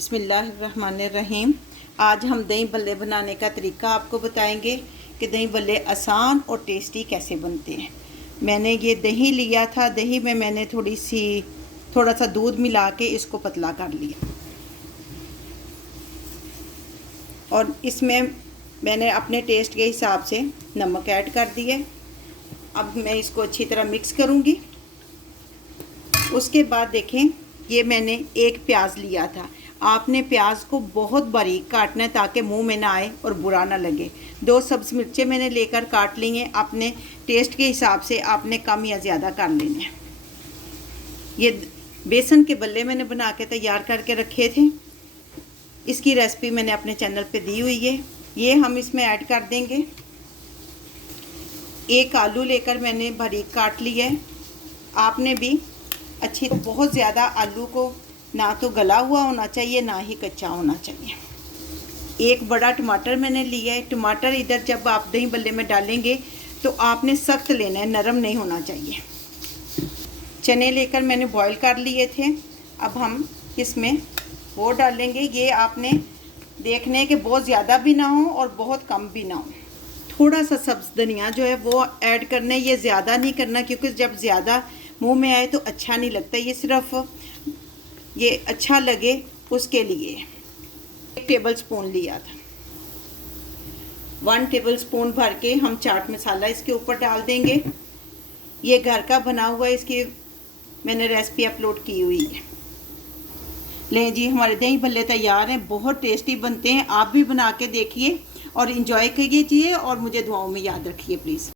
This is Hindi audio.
बिस्मिल्लाहिर्रहमानिर्रहीम। आज हम दही भल्ले बनाने का तरीका आपको बताएंगे कि दही भल्ले आसान और टेस्टी कैसे बनते हैं। मैंने ये दही लिया था, दही में मैंने थोड़ा सा दूध मिला के इसको पतला कर लिया और इसमें मैंने अपने टेस्ट के हिसाब से नमक ऐड कर दिए। अब मैं इसको अच्छी तरह मिक्स करूँगी। उसके बाद देखें, ये मैंने एक प्याज लिया था। आपने प्याज को बहुत बारीक काटना है ताकि मुंह में ना आए और बुरा ना लगे। 2 सब्ज़ मिर्चें मैंने लेकर काट ली हैं। अपने टेस्ट के हिसाब से आपने कम या ज़्यादा कर लेना है। ये बेसन के बल्ले मैंने बना के तैयार करके रखे थे। इसकी रेसिपी मैंने अपने चैनल पे दी हुई है। ये हम इसमें ऐड कर देंगे। एक आलू लेकर मैंने बारीक काट लिया है। आपने भी अच्छी, बहुत ज़्यादा आलू को ना तो गला हुआ होना चाहिए ना ही कच्चा होना चाहिए। एक बड़ा टमाटर मैंने लिया है। टमाटर इधर जब आप दही भल्ले में डालेंगे तो आपने सख्त लेना है, नरम नहीं होना चाहिए। चने लेकर मैंने बॉईल कर लिए थे। अब हम इसमें वो डालेंगे। ये आपने देखने है कि बहुत ज़्यादा भी ना हो और बहुत कम भी ना हो। थोड़ा सा सब्ज़ धनिया जो है वो ऐड करना है। ये ज़्यादा नहीं करना क्योंकि जब ज़्यादा मुंह में आए तो अच्छा नहीं लगता। ये सिर्फ ये अच्छा लगे उसके लिए 1 टेबल स्पून लिया था। 1 टेबल स्पून भर के हम चाट मसाला इसके ऊपर डाल देंगे। ये घर का बना हुआ है, इसकी मैंने रेसिपी अपलोड की हुई है। लें जी, हमारे दही भल्ले तैयार हैं। बहुत टेस्टी बनते हैं। आप भी बना के देखिए और इंजॉय कीजिए और मुझे दुआओं में याद रखिए प्लीज़।